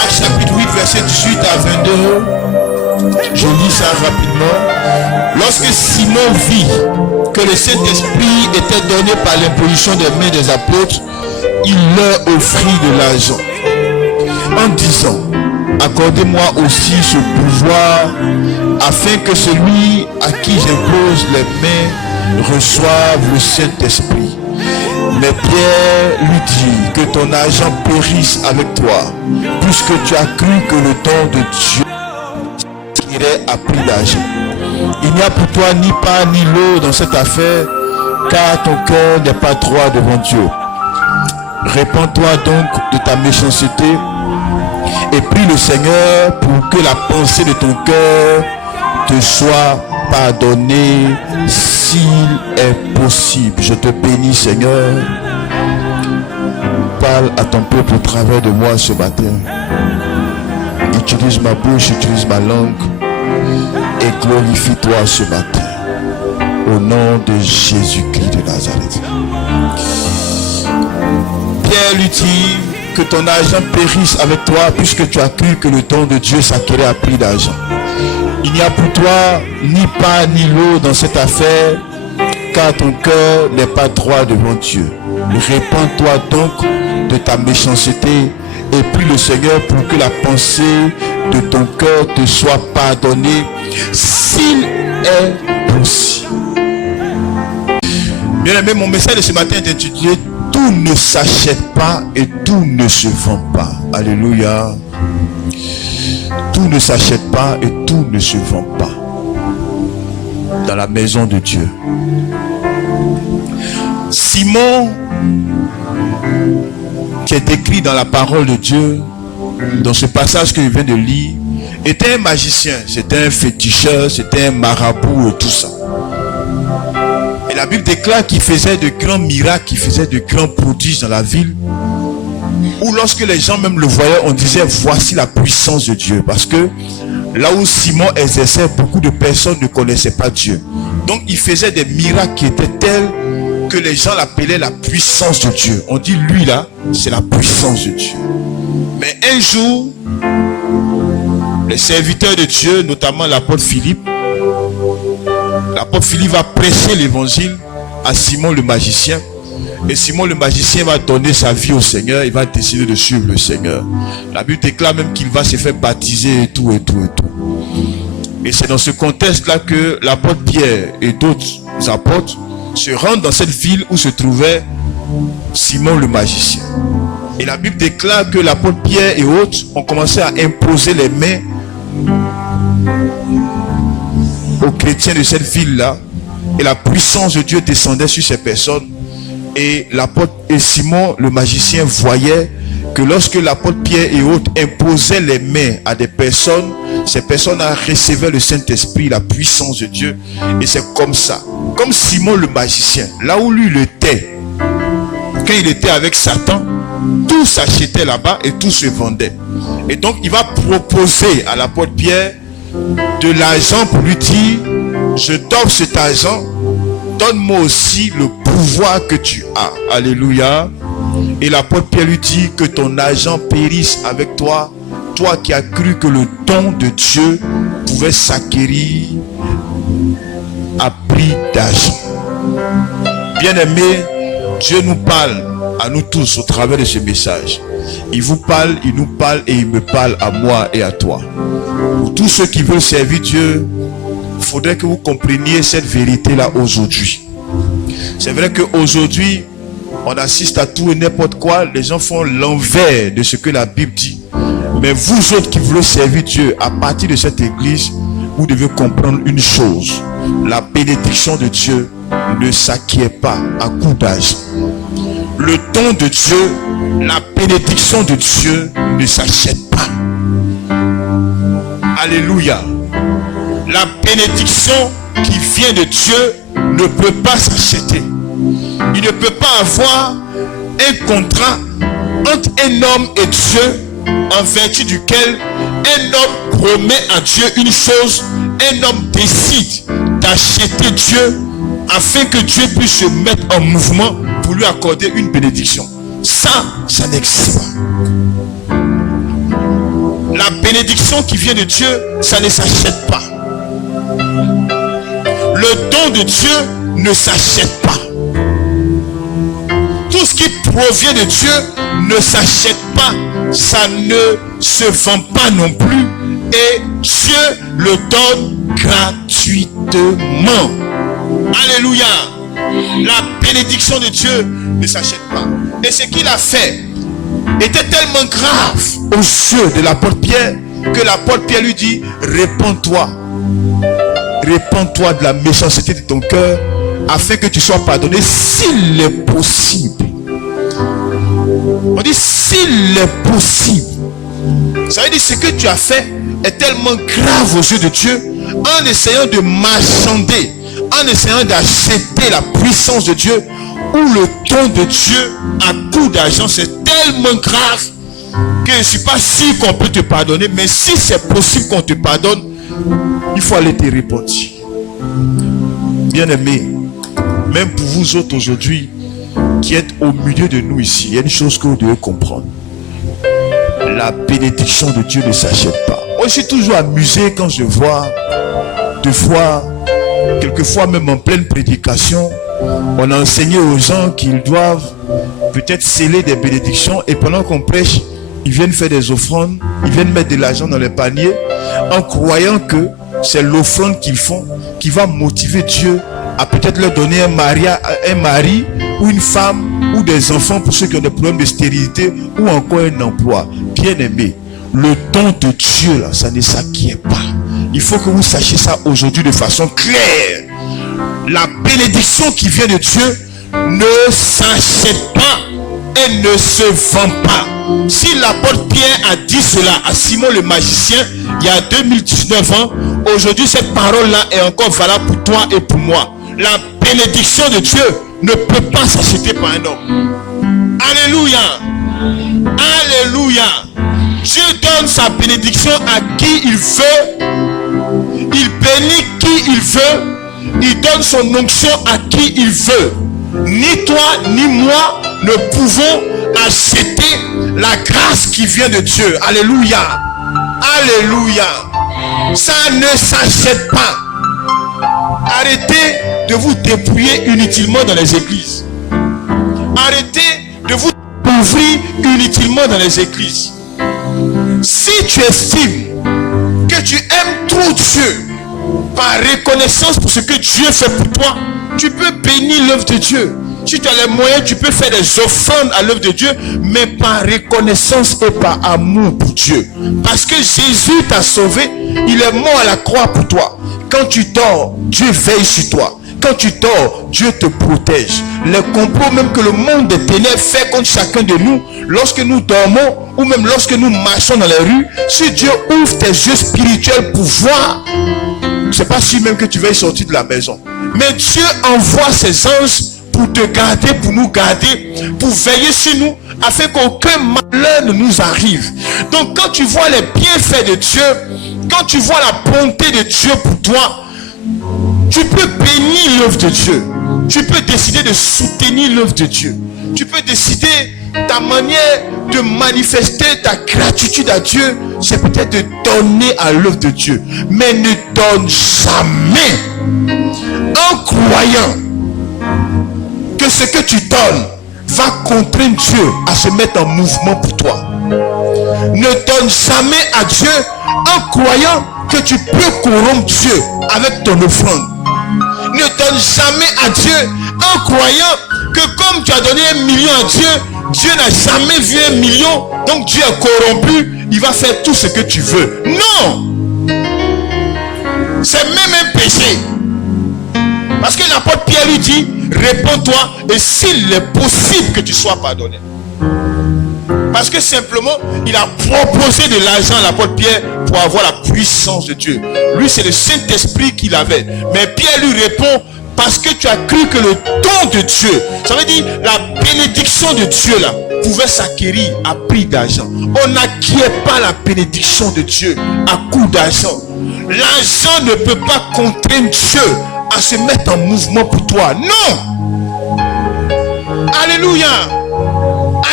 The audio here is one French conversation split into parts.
Actes chapitre 8, verset 18 à 22. Je lis ça rapidement. Lorsque Simon vit que le Saint-Esprit était donné par l'imposition des mains des apôtres, il leur offrit de l'argent en disant: accordez-moi aussi ce pouvoir afin que celui à qui j'impose les mains reçoive le Saint-Esprit. Mais Pierre lui dit: que ton argent périsse avec toi, puisque tu as cru que le don de Dieu irait à prix d'argent. Il n'y a pour toi ni pain ni l'eau dans cette affaire, car ton cœur n'est pas droit devant Dieu. Répands-toi donc de ta méchanceté et prie le Seigneur pour que la pensée de ton cœur te soit pardonnée s'il est possible. Je te bénis, Seigneur. Parle à ton peuple au travers de moi ce matin. Utilise ma bouche, utilise ma langue et glorifie-toi ce matin. Au nom de Jésus-Christ de Nazareth. Pierre lui dit: que ton argent périsse avec toi, puisque tu as cru que le don de Dieu s'acquérait à prix d'argent. Il n'y a pour toi ni pain ni l'eau dans cette affaire, car ton cœur n'est pas droit devant Dieu. Répands-toi donc de ta méchanceté et prie le Seigneur pour que la pensée de ton cœur te soit pardonnée s'il est possible. Bien aimé, mon message de ce matin est intitulé: tout ne s'achète pas et tout ne se vend pas. Alléluia. Tout ne s'achète pas et tout ne se vend pas dans la maison de Dieu. Simon, qui est décrit dans la parole de Dieu, dans ce passage que je viens de lire, était un magicien, c'était un féticheur, c'était un marabout et tout ça. Et la Bible déclare qu'il faisait de grands miracles, qu'il faisait de grands prodiges dans la ville, où lorsque les gens même le voyaient, on disait: voici la puissance de Dieu. Parce que là où Simon exerçait, beaucoup de personnes ne connaissaient pas Dieu. Donc il faisait des miracles qui étaient tels que les gens l'appelaient la puissance de Dieu. On dit: lui là, c'est la puissance de Dieu. Mais un jour, les serviteurs de Dieu, notamment l'apôtre Philippe va prêcher l'évangile à Simon le magicien. Et Simon le magicien va donner sa vie au Seigneur. Il va décider de suivre le Seigneur. La Bible déclare même qu'il va se faire baptiser et tout et tout et tout. Et c'est dans ce contexte-là que l'apôtre Pierre et d'autres apôtres se rendent dans cette ville où se trouvait Simon le magicien. Et la Bible déclare que l'apôtre Pierre et autres ont commencé à imposer les mains aux chrétiens de cette ville-là. Et la puissance de Dieu descendait sur ces personnes. Et l'apôtre et Simon le magicien voyaient que lorsque l'apôtre Pierre et autres imposaient les mains à des personnes, ces personnes recevaient le Saint-Esprit, la puissance de Dieu. Et c'est comme ça. Comme Simon le magicien, là où lui il était, quand il était avec Satan, tout s'achetait là-bas et tout se vendait. Et donc il va proposer à l'apôtre Pierre de l'argent pour lui dire: je t'offre cet argent, donne-moi aussi le pouvoir que tu as. Alléluia. Et l'apôtre Pierre lui dit: que ton argent périsse avec toi, toi qui as cru que le don de Dieu pouvait s'acquérir à prix d'argent. Bien-aimés, Dieu nous parle à nous tous au travers de ce message. Il vous parle, il nous parle et il me parle à moi et à toi. Pour tous ceux qui veulent servir Dieu, il faudrait que vous compreniez cette vérité-là aujourd'hui. C'est vrai qu'aujourd'hui, on assiste à tout et n'importe quoi. Les gens font l'envers de ce que la Bible dit. Mais vous autres qui voulez servir Dieu, à partir de cette église, vous devez comprendre une chose. La bénédiction de Dieu ne s'acquiert pas à coup d'argent. Le don de Dieu, la bénédiction de Dieu ne s'achète pas. Alléluia. La bénédiction qui vient de Dieu ne peut pas s'acheter. Il ne peut pas avoir un contrat entre un homme et Dieu en vertu duquel un homme promet à Dieu une chose, un homme décide d'acheter Dieu afin que Dieu puisse se mettre en mouvement pour lui accorder une bénédiction. Ça n'existe pas. La bénédiction qui vient de Dieu, ça ne s'achète pas. Le don de Dieu ne s'achète pas. Tout ce qui provient de Dieu ne s'achète pas. Ça ne se vend pas non plus. Et Dieu le donne gratuitement. Alléluia. La bénédiction de Dieu ne s'achète pas. Et ce qu'il a fait était tellement grave aux yeux de l'apôtre Pierre que l'apôtre Pierre lui dit: répands-toi de la méchanceté de ton cœur afin que tu sois pardonné s'il est possible. On dit s'il est possible. Ça veut dire ce que tu as fait est tellement grave aux yeux de Dieu, en essayant de marchander, en essayant d'acheter la puissance de Dieu ou le don de Dieu à coup d'argent, c'est tellement grave que je ne suis pas sûr qu'on peut te pardonner. Mais si c'est possible qu'on te pardonne, il faut aller te repentir. Bien-aimés, même pour vous autres aujourd'hui qui êtes au milieu de nous ici, il y a une chose que vous devez comprendre. La bénédiction de Dieu ne s'achète pas. Moi, je suis toujours amusé quand je vois, des fois, quelquefois même en pleine prédication, on a enseigné aux gens qu'ils doivent peut-être sceller des bénédictions, et pendant qu'on prêche, ils viennent faire des offrandes, ils viennent mettre de l'argent dans les paniers en croyant que c'est l'offrande qu'ils font qui va motiver Dieu à peut-être leur donner un mari ou une femme ou des enfants pour ceux qui ont des problèmes de stérilité ou encore un emploi. Bien-aimé, le don de Dieu là, ça ne s'acquiert pas. Il faut que vous sachiez ça aujourd'hui de façon claire. La bénédiction qui vient de Dieu ne s'achète pas et ne se vend pas. Si l'apôtre Pierre a dit cela à Simon le magicien il y a 2019 ans, aujourd'hui cette parole-là est encore valable pour toi et pour moi. La bénédiction de Dieu ne peut pas s'acheter par un homme. Alléluia. Alléluia. Dieu donne sa bénédiction à qui il veut. Il bénit qui il veut. Il donne son onction à qui il veut. Ni toi ni moi ne pouvons acheter la grâce qui vient de Dieu. Alléluia. Alléluia. Ça ne s'achète pas. Arrêtez de vous dépouiller inutilement dans les églises. Arrêtez de vous ouvrir inutilement dans les églises. Si tu estimes que tu aimes trop Dieu par reconnaissance pour ce que Dieu fait pour toi, tu peux bénir l'œuvre de Dieu. Si tu as les moyens, tu peux faire des offrandes à l'œuvre de Dieu, mais par reconnaissance et par amour pour Dieu. Parce que Jésus t'a sauvé, il est mort à la croix pour toi. Quand tu dors, Dieu veille sur toi. Quand tu dors, Dieu te protège. Les complots même que le monde des ténèbres fait contre chacun de nous, lorsque nous dormons ou même lorsque nous marchons dans les rues, si Dieu ouvre tes yeux spirituels pour voir, c'est pas si même que tu vas y sortir de la maison. Mais Dieu envoie ses anges pour te garder, pour nous garder, pour veiller sur nous, afin qu'aucun malheur ne nous arrive. Donc quand tu vois les bienfaits de Dieu, quand tu vois la bonté de Dieu pour toi, tu peux bénir l'œuvre de Dieu. Tu peux décider de soutenir l'œuvre de Dieu. Tu peux décider ta manière de manifester ta gratitude à Dieu, c'est peut-être de donner à l'œuvre de Dieu. Mais ne donne jamais en croyant que ce que tu donnes va contraindre Dieu à se mettre en mouvement pour toi. Ne donne jamais à Dieu en croyant que tu peux corrompre Dieu avec ton offrande. Ne donne jamais à Dieu en croyant que comme tu as donné 1 million à Dieu, Dieu n'a jamais vu 1 million, donc Dieu est corrompu, il va faire tout ce que tu veux. Non! C'est même un péché. Parce que l'apôtre Pierre lui dit, réponds-toi et s'il est possible que tu sois pardonné. Parce que simplement, il a proposé de l'argent à l'apôtre Pierre pour avoir la puissance de Dieu. Lui, c'est le Saint-Esprit qu'il avait. Mais Pierre lui répond, parce que tu as cru que le don de Dieu, ça veut dire la bénédiction de Dieu là, pouvait s'acquérir à prix d'argent. On n'acquiert pas la bénédiction de Dieu à coup d'argent. L'argent ne peut pas contraindre Dieu à se mettre en mouvement pour toi. Non. Alléluia.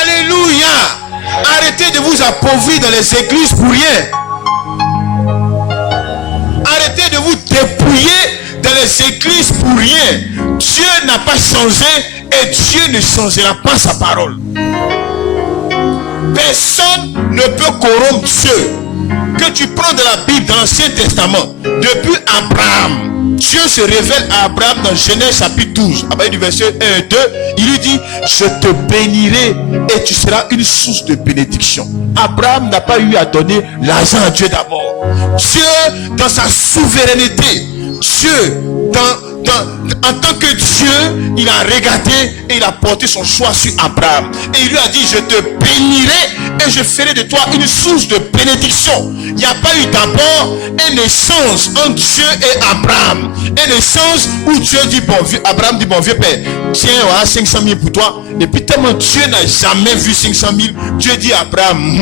Alléluia. Arrêtez de vous appauvrir dans les églises pour rien. Arrêtez de vous dépouiller dans les églises pour rien. Dieu n'a pas changé et Dieu ne changera pas sa parole. Personne ne peut corrompre Dieu. Que tu prends de la Bible dans l'Ancien Testament, depuis Abraham, Dieu se révèle à Abraham dans Genèse chapitre 12, à partir du verset 1 et 2, il lui dit, je te bénirai et tu seras une source de bénédiction. Abraham n'a pas eu à donner l'argent à Dieu d'abord. Dieu, dans sa souveraineté, Dieu, en tant que Dieu, il a regardé et il a porté son choix sur Abraham. Et il lui a dit, je te bénirai et je ferai de toi une source de bénédiction. Il n'y a pas eu d'abord un échange entre Dieu et Abraham. Un échange où Dieu dit, bon, Abraham dit, bon vieux père, tiens, voilà 500 000 pour toi. Et puis tellement Dieu n'a jamais vu 500 000. Dieu dit à Abraham,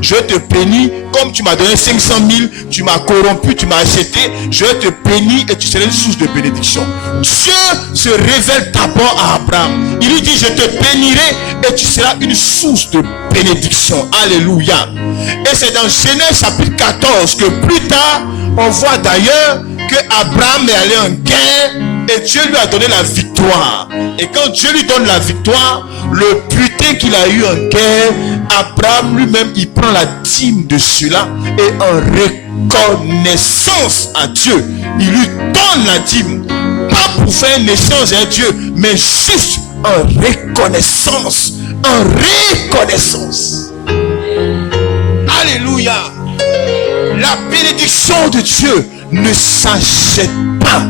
je te bénis, comme tu m'as donné 500 000, tu m'as corrompu, tu m'as acheté, je te bénis et tu seras une source de bénédiction. Dieu se révèle d'abord à Abraham. Il lui dit, je te bénirai et tu seras une source de bénédiction. Alléluia. Et c'est dans Genèse chapitre 14 que plus tard, on voit d'ailleurs que Abraham est allé en guerre et Dieu lui a donné la victoire. Et quand Dieu lui donne la victoire, le butin qu'il a eu en guerre, Abraham lui-même, il prend la dîme de cela et en reconnaissance à Dieu, il lui donne la dîme. Pas pour faire un échange à Dieu, mais juste en reconnaissance. En reconnaissance. Alléluia. La bénédiction de Dieu ne s'achète pas.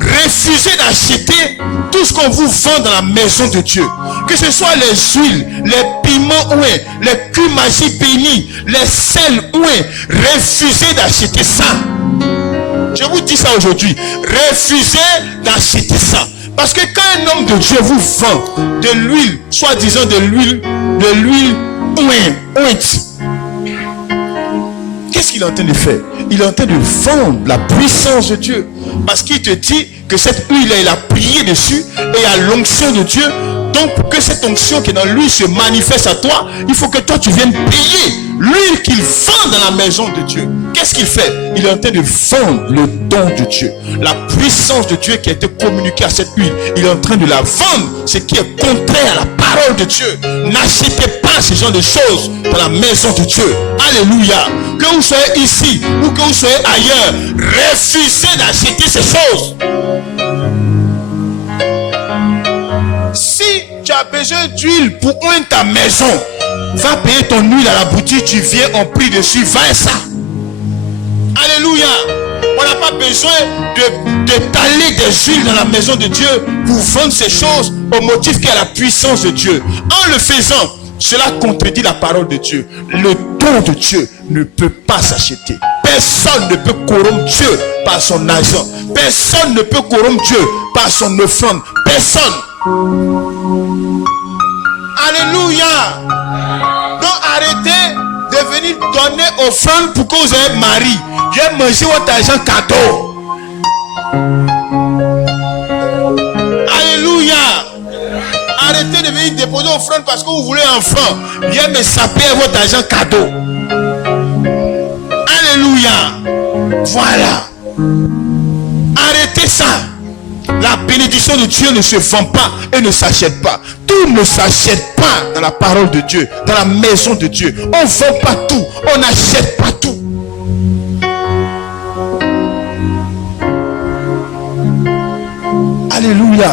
Refusez d'acheter tout ce qu'on vous vend dans la maison de Dieu. Que ce soit les huiles, les piments ouins, les cumagie bénis, les sels ouins. Refusez d'acheter ça. Je vous dis ça aujourd'hui. Refusez d'acheter ça. Parce que quand un homme de Dieu vous vend de l'huile, soi-disant de l'huile ointe, qu'est-ce qu'il est en train de faire? Il est en train de vendre la puissance de Dieu. Parce qu'il te dit que cette huile, il a prié dessus et à l'onction de Dieu. Donc, pour que cette onction qui est dans lui se manifeste à toi, il faut que toi, tu viennes payer l'huile qu'il vend dans la maison de Dieu. Qu'est-ce qu'il fait? Il est en train de vendre le don de Dieu. La puissance de Dieu qui a été communiquée à cette huile. Il est en train de la vendre, ce qui est contraire à la parole de Dieu. N'achetez pas ce genre de choses dans la maison de Dieu. Alléluia. Que vous soyez ici ou que vous soyez ailleurs, refusez d'acheter ces choses. Si tu as besoin d'huile pour oindre ta maison, va payer ton huile à la boutique, tu viens, on prie dessus, vends ça. Alléluia. On n'a pas besoin d'étaler des huiles dans la maison de Dieu pour vendre ces choses au motif qu'il y a la puissance de Dieu. En le faisant, cela contredit la parole de Dieu. Le don de Dieu ne peut pas s'acheter. Personne ne peut corrompre Dieu par son argent. Personne ne peut corrompre Dieu par son offrande. Personne. Alléluia. Donc arrêtez de venir donner offrande pour que vous ayez mari. Viens manger votre argent cadeau. Alléluia. Arrêtez de venir déposer offrande parce que vous voulez un enfant. Viens me saper votre argent cadeau. Alléluia. Voilà. Arrêtez ça. La bénédiction de Dieu ne se vend pas et ne s'achète pas. Tout ne s'achète pas dans la parole de Dieu, dans la maison de Dieu. On ne vend pas tout, on n'achète pas tout. Alléluia.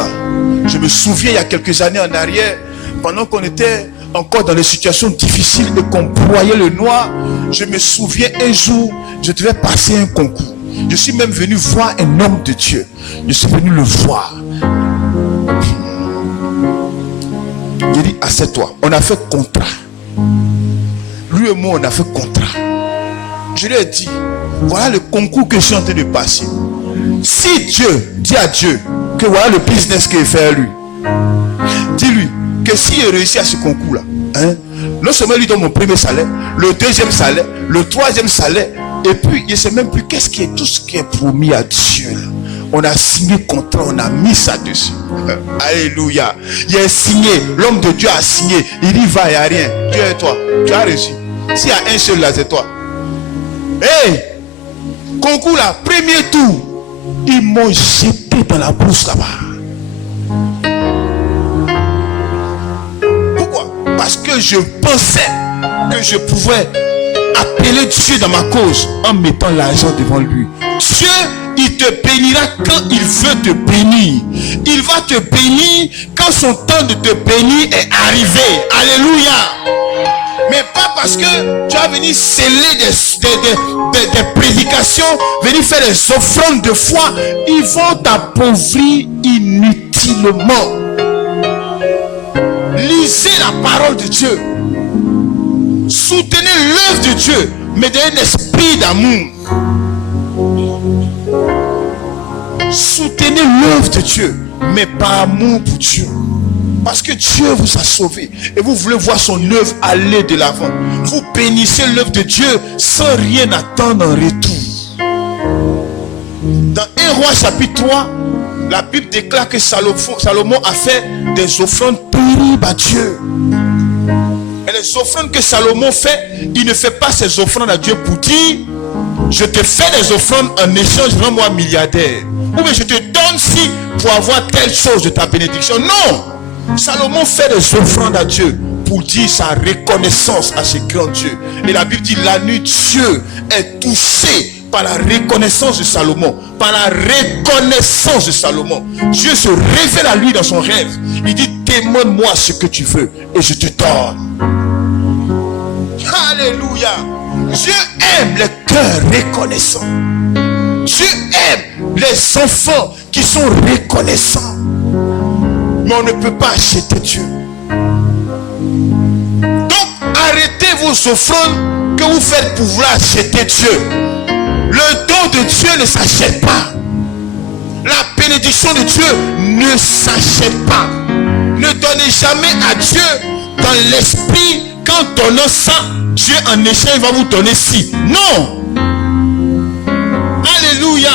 Je me souviens il y a quelques années en arrière, pendant qu'on était encore dans des situations difficiles et qu'on broyait le noir, je me souviens un jour, je devais passer un concours. Je suis même venu voir un homme de Dieu. Je suis venu le voir. assieds-toi. On a fait contrat. Lui et moi, on a fait contrat. Je lui ai dit, voilà le concours que je suis en train de passer. Si Dieu dit à Dieu que voilà le business qu'il fait à lui, dis-lui que s'il réussit à ce concours-là, non seulement lui donne mon premier salaire, le deuxième salaire, le troisième salaire, et puis il ne sait même plus qu'est-ce qui est tout ce qui est promis à Dieu là. On a signé contrat, on a mis ça dessus. Alléluia. Il a signé, l'homme de Dieu a signé. Il y va, il n'y a rien. Dieu est toi. Tu as réussi. S'il y a un seul là, c'est toi. Hey! Concours là, premier tour. Ils m'ont jeté dans la brousse là-bas. Pourquoi? Parce que je pensais que je pouvais appeler Dieu dans ma cause en mettant l'argent devant lui. Dieu, il te bénira quand il veut te bénir. Il va te bénir quand son temps de te bénir est arrivé. Alléluia. Mais pas parce que tu vas venir sceller des prédications, venir faire des offrandes de foi. Ils vont t'appauvrir inutilement. Lisez la parole de Dieu. Soutenez l'œuvre de Dieu, mais d'un esprit d'amour. Soutenez l'œuvre de Dieu, mais par amour pour Dieu. Parce que Dieu vous a sauvé et vous voulez voir son œuvre aller de l'avant. Vous bénissez l'œuvre de Dieu sans rien attendre en retour. Dans 1 Roi chapitre 3, la Bible déclare que Salomon a fait des offrandes terribles à Dieu. Et les offrandes que Salomon fait, il ne fait pas ses offrandes à Dieu pour dire je te fais des offrandes en échange, rends-moi milliardaire. Ou bien je te donne si pour avoir telle chose de ta bénédiction. Non! Salomon fait des offrandes à Dieu pour dire sa reconnaissance à ce grand Dieu. Et la Bible dit la nuit, Dieu est touché par la reconnaissance de Salomon. Par la reconnaissance de Salomon. Dieu se révèle à lui dans son rêve. Il dit demande-moi ce que tu veux et je te donne. Alléluia. Dieu aime les cœurs reconnaissants. Dieu aime les enfants qui sont reconnaissants. Mais on ne peut pas acheter Dieu. Donc arrêtez vos offrandes que vous faites pour vouloir acheter Dieu. Le don de Dieu ne s'achète pas. La bénédiction de Dieu ne s'achète pas. Ne donnez jamais à Dieu dans l'esprit qu'en donnant ça, Dieu en échange va vous donner ci. Non. Alléluia.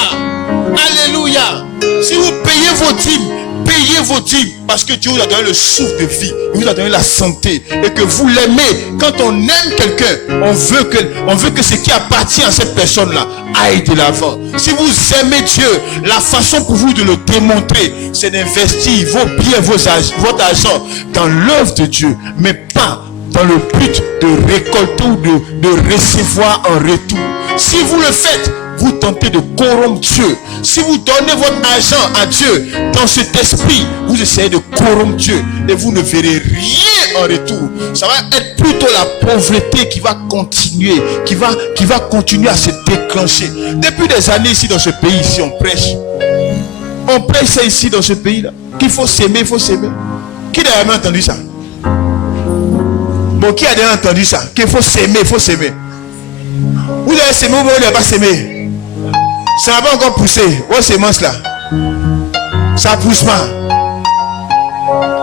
Alléluia. Si vous payez vos dîmes parce que Dieu vous a donné le souffle de vie, il vous a donné la santé et que vous l'aimez. Quand on aime quelqu'un, on veut que ce qui appartient à cette personne-là aille de l'avant. Si vous aimez Dieu, la façon pour vous de le démontrer, c'est d'investir vos biens, votre argent dans l'œuvre de Dieu, mais pas dans le but de récolter ou de recevoir en retour. Si vous le faites, vous tentez de corrompre Dieu. Si vous donnez votre argent à Dieu dans cet esprit, vous essayez de corrompre Dieu et vous ne verrez rien en retour. Ça va être plutôt la pauvreté qui va continuer, qui va continuer à se déclencher. Depuis des années ici dans ce pays, ici on prêche. On prêche ça ici dans ce pays-là. Qu'il faut s'aimer, il faut s'aimer. Qui a jamais entendu ça? Bon, qui a déjà entendu ça? Qu'il faut s'aimer, il faut s'aimer. Vous devez s'aimer ou vous ne devez pas s'aimer? Ça n'a pas encore poussé. Vos semences là. Ça pousse pas.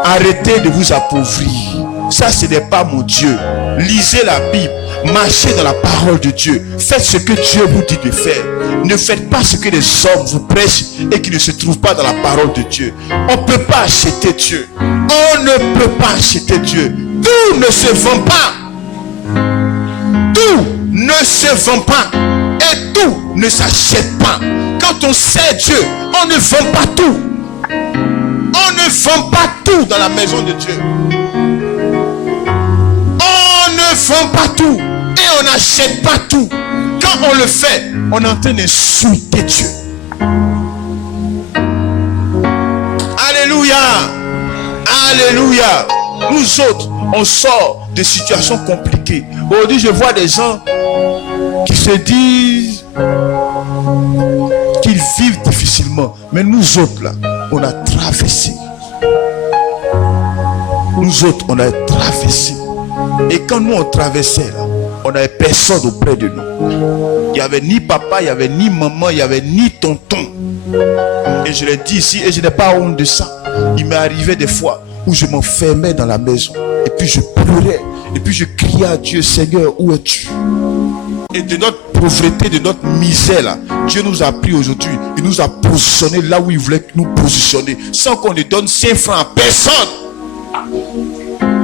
Arrêtez de vous appauvrir. Ça, ce n'est pas mon Dieu. Lisez la Bible. Marchez dans la parole de Dieu. Faites ce que Dieu vous dit de faire. Ne faites pas ce que les hommes vous prêchent et qui ne se trouvent pas dans la parole de Dieu. On ne peut pas acheter Dieu. On ne peut pas acheter Dieu. Tout ne se vend pas. Tout ne se vend pas. Et tout ne s'achète pas. Quand on sait Dieu, on ne vend pas tout. On ne vend pas tout dans la maison de Dieu. On ne vend pas tout. Et on n'achète pas tout. Quand on le fait, on est en train d'insulter Dieu. Alléluia. Alléluia. Nous autres, on sort de situations compliquées. Aujourd'hui, je vois des gens qui se disent qu'ils vivent difficilement. Mais nous autres, là, on a traversé. Nous autres, on a traversé. Et quand nous, on traversait, là, on n'avait personne auprès de nous. Il n'y avait ni papa, il n'y avait ni maman, il n'y avait ni tonton. Et je l'ai dit ici, et je n'ai pas honte de ça. Il m'est arrivé des fois où je m'enfermais dans la maison. Et puis je pleurais. Et puis je criais à Dieu, Seigneur, où es-tu? Et de notre pauvreté, de notre misère, là, Dieu nous a pris aujourd'hui. Il nous a positionné là où il voulait nous positionner. Sans qu'on ne donne 5 francs à personne.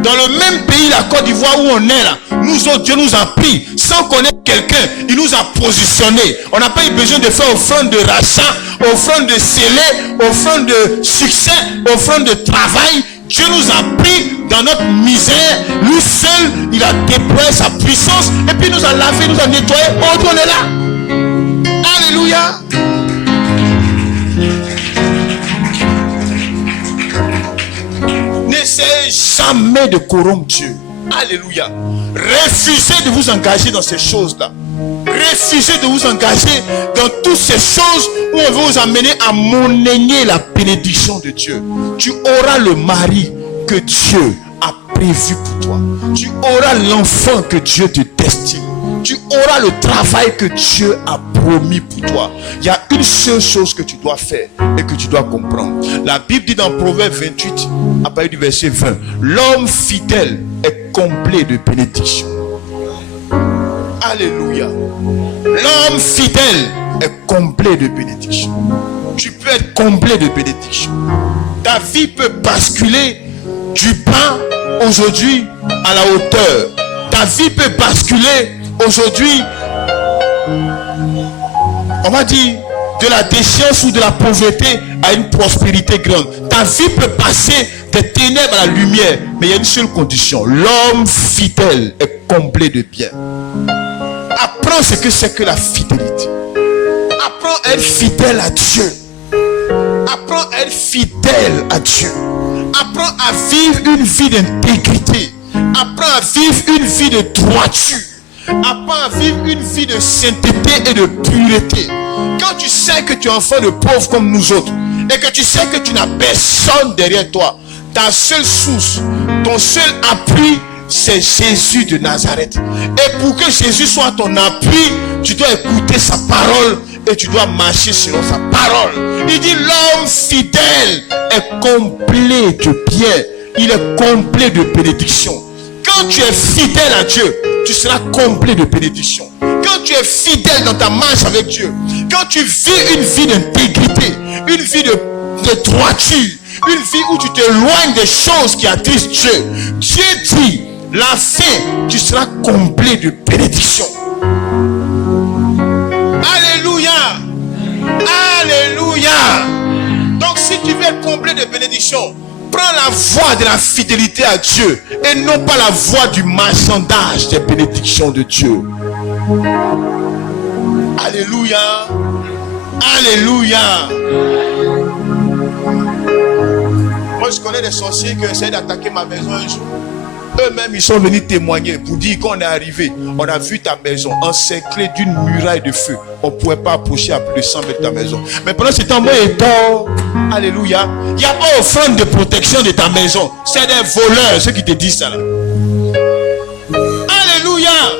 Dans le même pays, la Côte d'Ivoire où on est là, nous autres, Dieu nous a pris. Sans connaître quelqu'un, il nous a positionnés. On n'a pas eu besoin de faire offrande de rachat, offrande de scellé, offrande de succès, offrande de travail. Dieu nous a pris dans notre misère. Lui seul, il a déployé sa puissance. Et puis il nous a lavé, nous a nettoyé. Aujourd'hui, on est là. Alléluia. N'essayez jamais de corrompre Dieu. Alléluia. Refusez de vous engager dans ces choses-là. Refusez de vous engager dans toutes ces choses où on veut vous amener à monnayer la bénédiction de Dieu. Tu auras le mari que Dieu a prévu pour toi. Tu auras l'enfant que Dieu te destine. Tu auras le travail que Dieu a promis pour toi. Il y a une seule chose que tu dois faire et que tu dois comprendre. La Bible dit dans Proverbe 28, à partir du verset 20, l'homme fidèle est comblé de bénédictions. Alléluia. L'homme fidèle est comblé de bénédictions. Tu peux être comblé de bénédictions. Ta vie peut basculer du bas aujourd'hui à la hauteur. Ta vie peut basculer aujourd'hui, on va dire, de la déchéance ou de la pauvreté à une prospérité grande. Ta vie peut passer des ténèbres à la lumière. Mais il y a une seule condition. L'homme fidèle est comblé de bien. Apprends ce que c'est que la fidélité. Apprends à être fidèle à Dieu. Apprends à être fidèle à Dieu. Apprends à vivre une vie d'intégrité. Apprends à vivre une vie de droiture. Apprends à vivre une vie de sainteté et de pureté. Quand tu sais que tu es enfant de pauvres comme nous autres, et que tu sais que tu n'as personne derrière toi, ta seule source, ton seul appui, c'est Jésus de Nazareth. Et pour que Jésus soit ton appui, tu dois écouter sa parole et tu dois marcher selon sa parole. Il dit l'homme fidèle est complet de bien. Il est complet de bénédiction. Quand tu es fidèle à Dieu, tu seras comblé de bénédiction. Quand tu es fidèle dans ta marche avec Dieu, quand tu vis une vie d'intégrité, une vie de droiture, une vie où tu t'éloignes des choses qui attristent Dieu, Dieu dit, la fin, tu seras comblé de bénédiction. Alléluia. Alléluia. Donc si tu veux être comblé de bénédiction, prends la voie de la fidélité à Dieu et non pas la voie du marchandage des bénédictions de Dieu. Alléluia. Alléluia. Moi je connais des sorciers qui essaient d'attaquer ma maison un jour. Eux-mêmes ils sont venus témoigner pour dire qu'on est arrivé, on a vu ta maison encerclée d'une muraille de feu. On ne pouvait pas approcher à plus de 100 mètres de ta maison. Mais pendant ce temps, moi et toi, alléluia, il n'y a pas offrande de protection de ta maison. C'est des voleurs, ceux qui te disent ça là. Alléluia.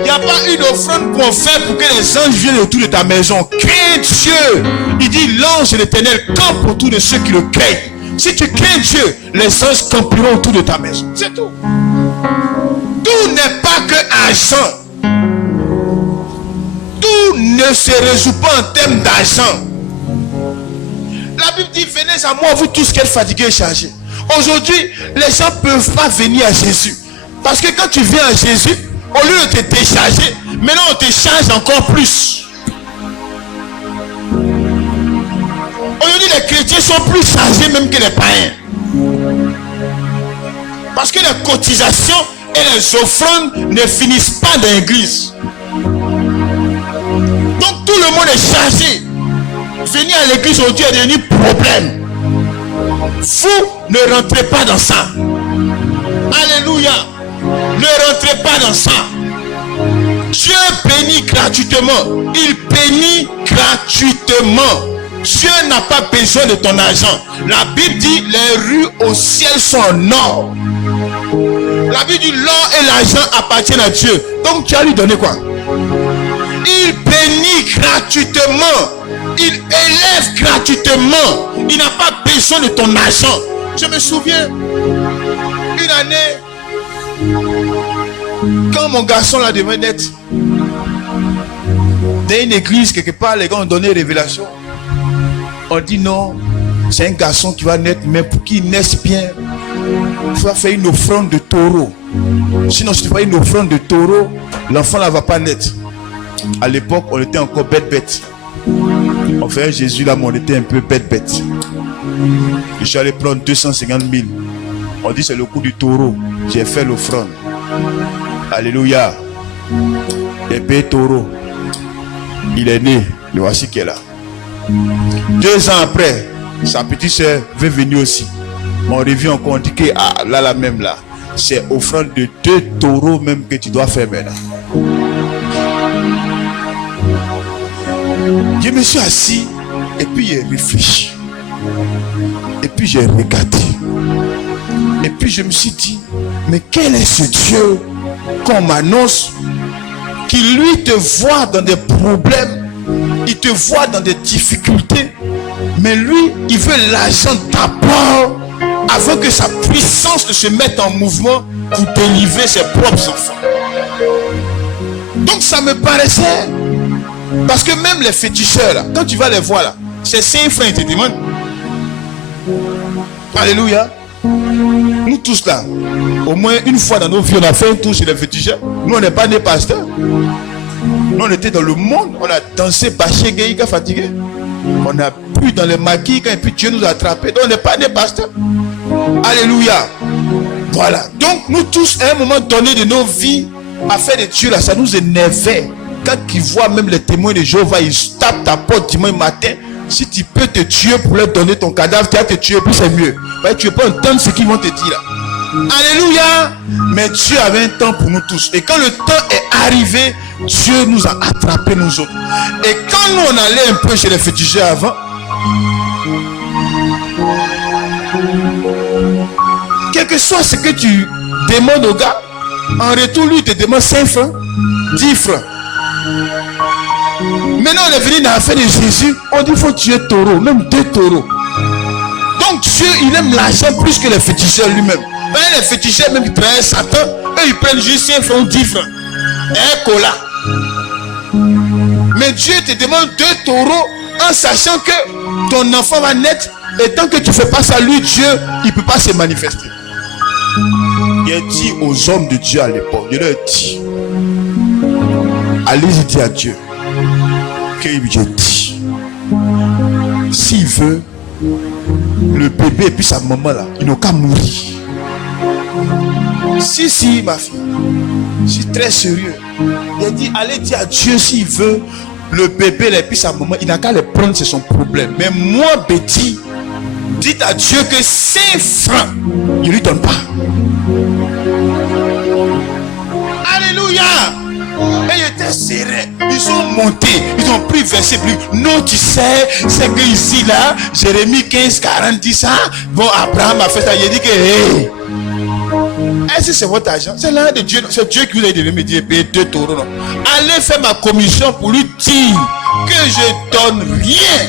Il n'y a pas une offrande qu'on fait pour que les anges viennent autour de ta maison. Crains Dieu. Il dit l'ange de l'Éternel campe autour de ceux qui le craignent. Si tu crains Dieu, les anges camperont autour de ta maison. C'est tout. Tout n'est pas que argent. Tout ne se résout pas en termes d'argent. La Bible dit, venez à moi, vous tous qui êtes fatigués et chargés. Aujourd'hui, les gens ne peuvent pas venir à Jésus. Parce que quand tu viens à Jésus, au lieu de te décharger, maintenant on te charge encore plus. Aujourd'hui, les chrétiens sont plus chargés même que les païens. Parce que les cotisations et les offrandes ne finissent pas dans l'église. Donc tout le monde est chargé. Venir à l'église aujourd'hui est devenu problème. Vous ne rentrez pas dans ça. Alléluia. Ne rentrez pas dans ça. Dieu bénit gratuitement. Il bénit gratuitement. Dieu n'a pas besoin de ton argent. La Bible dit les rues au ciel sont en or. La Bible dit l'or et l'argent appartiennent à Dieu. Donc tu as lui donné quoi? Il bénit gratuitement. Il élève gratuitement. Il n'a pas besoin de ton argent. Je me souviens une année quand mon garçon là devait naître dans une église quelque part, les gars ont donné révélation. On dit non, c'est un garçon qui va naître, mais pour qu'il naisse bien, il faut faire une offrande de taureau. Sinon, si tu fais une offrande de taureau, l'enfant là va pas naître. À l'époque, on était encore bête. On fait Jésus là, mais on était un peu bête. Je suis allé prendre 250 000. On dit c'est le coup du taureau. J'ai fait l'offrande. Alléluia. Épée taureau. Il est né. Le voici qui est là. 2 ans après, sa petite soeur veut venir aussi. On revient encore, on dit que là même là, c'est offrande de 2 taureaux même que tu dois faire maintenant. Je me suis assis et puis j'ai réfléchi. Et puis j'ai regardé. Et puis je me suis dit, mais quel est ce Dieu qu'on m'annonce qui lui te voit dans des problèmes, il te voit dans des difficultés, mais lui, il veut l'argent d'abord avant que sa puissance ne se mette en mouvement pour délivrer ses propres enfants. Donc ça me paraissait, parce que même les féticheurs là, quand tu vas les voir là, c'est 5 francs ils te demandent. Alléluia. Nous tous là, au moins une fois dans nos vies, on a fait un tour chez les féticheurs. Nous on n'est pas nés pasteurs. Nous on était dans le monde, on a dansé, bâché, gaïka, fatigué. On a pu dans les maquis et puis Dieu nous a attrapés. Donc on n'est pas nés pasteurs. Alléluia. Voilà. Donc nous tous, à un moment donné de nos vies, à faire des Dieu là, ça nous énervait. Quand ils voient même les témoins de Jéhovah, ils tapent ta porte dimanche matin. Si tu peux te tuer pour leur donner ton cadavre, tu vas te tuer, plus c'est mieux. Ouais, tu ne peux pas entendre ce qu'ils vont te dire là. Alléluia. Mais Dieu avait un temps pour nous tous. Et quand le temps est arrivé, Dieu nous a attrapés nous autres. Et quand nous on allait un peu chez les féticheurs avant, quel que soit ce que tu demandes au gars, en retour lui il te demande 5 francs, 10 francs. Maintenant on est venu dans l'affaire de Jésus, on dit il faut tuer taureau, même 2 taureaux. Donc Dieu il aime l'argent plus que les féticheurs lui-même. Les féticheurs même qui travaillent Satan, eux ils prennent juste 5 francs, 10 francs. Un cola. Mais Dieu te demande 2 taureaux en sachant que ton enfant va naître et tant que tu ne fais pas ça, lui Dieu il ne peut pas se manifester. Il a dit aux hommes de Dieu à l'époque, il leur a dit, allez-y dire à Dieu que je dis, s'il veut, le bébé et puis sa maman là, ils n'ont qu'à mourir. Si ma fille, je suis très sérieux. Il a dit, allez dire à Dieu s'il veut, le bébé là, et puis sa maman, il n'a qu'à les prendre, c'est son problème. Mais moi, Betty, dites à Dieu que 5 francs, il ne lui donne pas. Alléluia. Et ils étaient serrés. Ils ont monté. Ils ont pris verset plus. Non, tu sais, c'est que ici, là, Jérémie 15, 40 dit ça. Bon, Abraham a fait ça. Il a dit que, hey, est-ce que c'est votre argent? C'est l'un de Dieu. C'est Dieu qui vous a dit me dire, payer 2 taureaux. Non. Allez faire ma commission pour lui dire que je donne rien.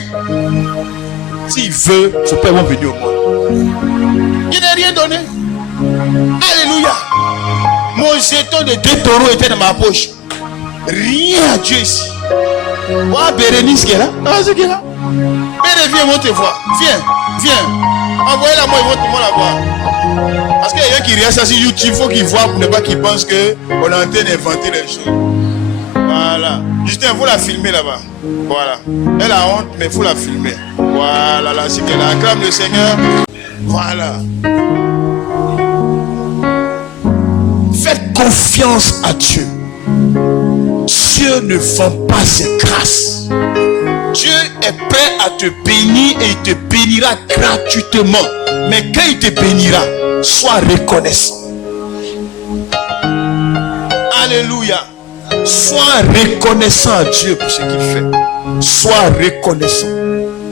S'il veut, son père va venir au monde. Il n'a rien donné. Alléluia. Mon jeton de 2 taureaux était dans ma poche. Rien à Dieu ici. Voilà Bérénice qui est là. Ah, c'est qui est là. Bérénice, viens, on te voir. Viens. Envoyez-la moi, ils vont tout le monde la voir. Parce qu'il y a quelqu'un qui reste sur YouTube, il faut qu'il voit pour ne pas qu'il pense qu'on est en train d'inventer les choses. Voilà. Justin, il faut la filmer là-bas. Voilà. Elle a honte, mais il faut la filmer. Voilà, là, c'est qu'elle acclame le Seigneur. Voilà. Faites confiance à Dieu. Dieu ne vend pas ses grâces. Dieu est prêt à te bénir et il te bénira gratuitement. Mais quand il te bénira, sois reconnaissant. Alléluia. Sois reconnaissant à Dieu pour ce qu'il fait. Sois reconnaissant.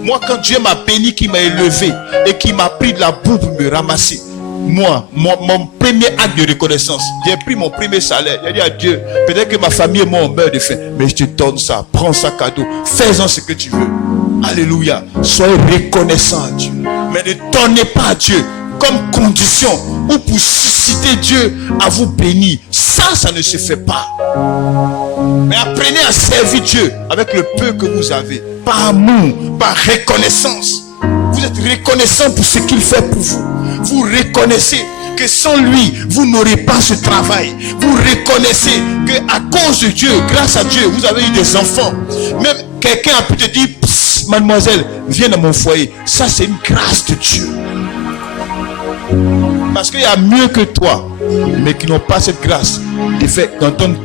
Moi, quand Dieu m'a béni, qui m'a élevé et qui m'a pris de la boue pour me ramasser, moi, mon premier acte de reconnaissance, j'ai pris mon premier salaire. J'ai dit à Dieu, peut-être que ma famille et moi on meurt de faim, mais je te donne ça, prends ça cadeau, fais-en ce que tu veux. Alléluia. Soyez reconnaissant à Dieu. Mais ne donnez pas à Dieu comme condition ou pour susciter Dieu à vous bénir. Ça ne se fait pas. Mais apprenez à servir Dieu avec le peu que vous avez. Par amour, par reconnaissance. Vous êtes reconnaissant pour ce qu'il fait pour vous. Vous reconnaissez que sans lui, vous n'aurez pas ce travail. Vous reconnaissez que à cause de Dieu, grâce à Dieu, vous avez eu des enfants. Même quelqu'un a pu te dire, mademoiselle, viens dans mon foyer. Ça, c'est une grâce de Dieu. Parce qu'il y a mieux que toi, mais qui n'ont pas cette grâce. De fait, d'entendre,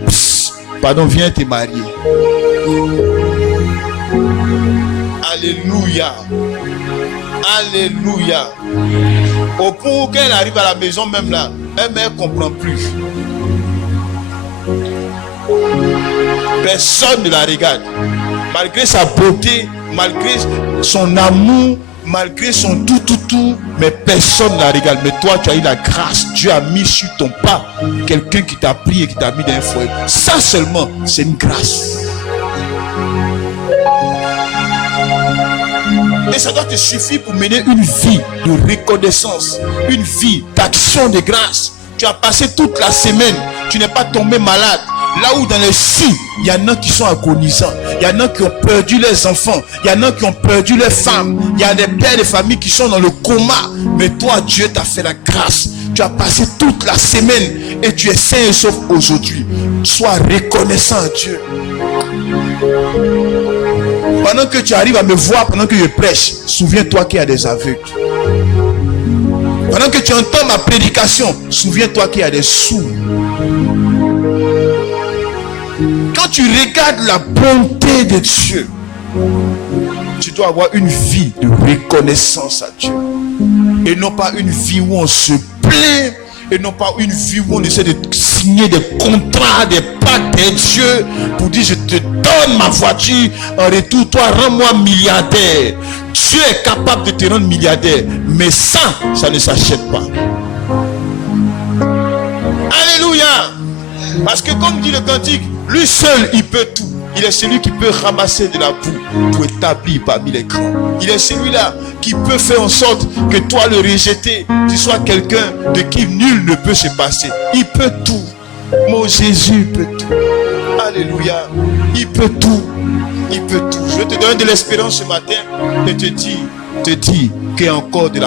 pardon, viens te marier. Alléluia. Alléluia. Au point où elle arrive à la maison, même là, elle ne comprend plus. Personne ne la regarde. Malgré sa beauté, malgré son amour, malgré son tout, mais personne ne la regarde. Mais toi, tu as eu la grâce. Dieu a mis sur ton pas quelqu'un qui t'a pris et qui t'a mis dans un foyer. Ça seulement, c'est une grâce. Et ça doit te suffire pour mener une vie de reconnaissance, une vie d'action de grâce. Tu as passé toute la semaine, tu n'es pas tombé malade. Là où dans les cieux, il y en a qui sont agonisants, il y en a qui ont perdu leurs enfants, il y en a qui ont perdu leurs femmes, il y a des pères de famille qui sont dans le coma. Mais toi, Dieu t'a fait la grâce. Tu as passé toute la semaine et tu es sain et sauf aujourd'hui. Sois reconnaissant à Dieu. Pendant que tu arrives à me voir, pendant que je prêche, souviens-toi qu'il y a des aveugles. Pendant que tu entends ma prédication, souviens-toi qu'il y a des sourds. Quand tu regardes la bonté de Dieu, tu dois avoir une vie de reconnaissance à Dieu. Et non pas une vie où on se plaint. Et non pas une vie où on essaie de signer des contrats, des pactes des dieux pour dire je te donne ma voiture, en retour toi rends-moi milliardaire. Dieu est capable de te rendre milliardaire, mais ça ne s'achète pas. Alléluia. Parce que comme dit le cantique, lui seul il peut tout. Il est celui qui peut ramasser de la boue pour établir parmi les grands. Il est celui-là qui peut faire en sorte que toi le rejeté, tu sois quelqu'un de qui nul ne peut se passer. Il peut tout. Mon Jésus peut tout. Alléluia. Il peut tout. Il peut tout. Je te donne de l'espérance ce matin et te dire qu'il y a encore de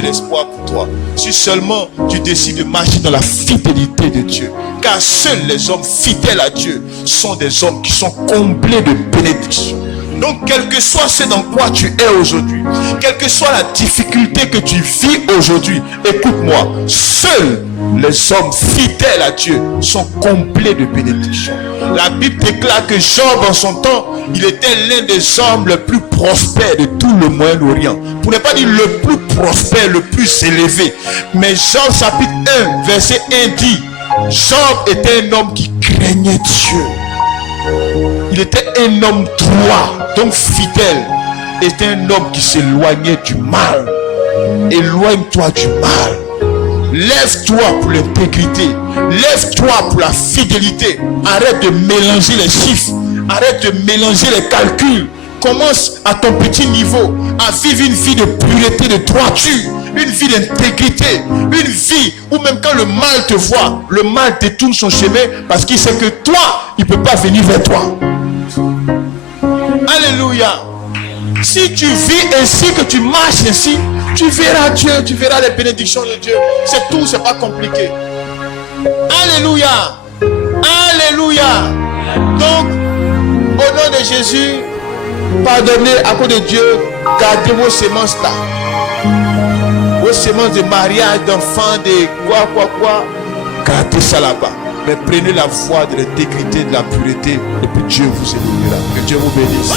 l'espoir pour toi. Si seulement tu décides de marcher dans la fidélité de Dieu. Car seuls les hommes fidèles à Dieu sont des hommes qui sont comblés de bénédictions. Donc quel que soit ce dans quoi tu es aujourd'hui, quelle que soit la difficulté que tu vis aujourd'hui, écoute-moi, seuls les hommes fidèles à Dieu sont comblés de bénédictions. La Bible déclare que Job en son temps, il était l'un des hommes les plus prospères de tout le Moyen-Orient. Pour ne pas dire le plus prospère, le plus élevé. Mais Job chapitre 1, verset 1 dit, Job était un homme qui craignait Dieu. Il était un homme droit, donc fidèle. Il était un homme qui s'éloignait du mal. Éloigne-toi du mal. Lève-toi pour l'intégrité. Lève-toi pour la fidélité. Arrête de mélanger les chiffres. Arrête de mélanger les calculs. Commence à ton petit niveau à vivre une vie de pureté, de droiture, une vie d'intégrité, une vie où même quand le mal te voit, le mal détourne son chemin parce qu'il sait que toi, il ne peut pas venir vers toi. Alléluia. Si tu vis ainsi, que tu marches ainsi, tu verras Dieu, tu verras les bénédictions de Dieu. C'est tout, c'est pas compliqué. Alléluia. Alléluia. Donc, au nom de Jésus, pardonnez à cause de Dieu, gardez vos semences là. Vos semences de mariage, d'enfants, de quoi. Gardez ça là-bas. Mais prenez la voie de l'intégrité, de la pureté, et puis Dieu vous élèvera. Que Dieu vous bénisse.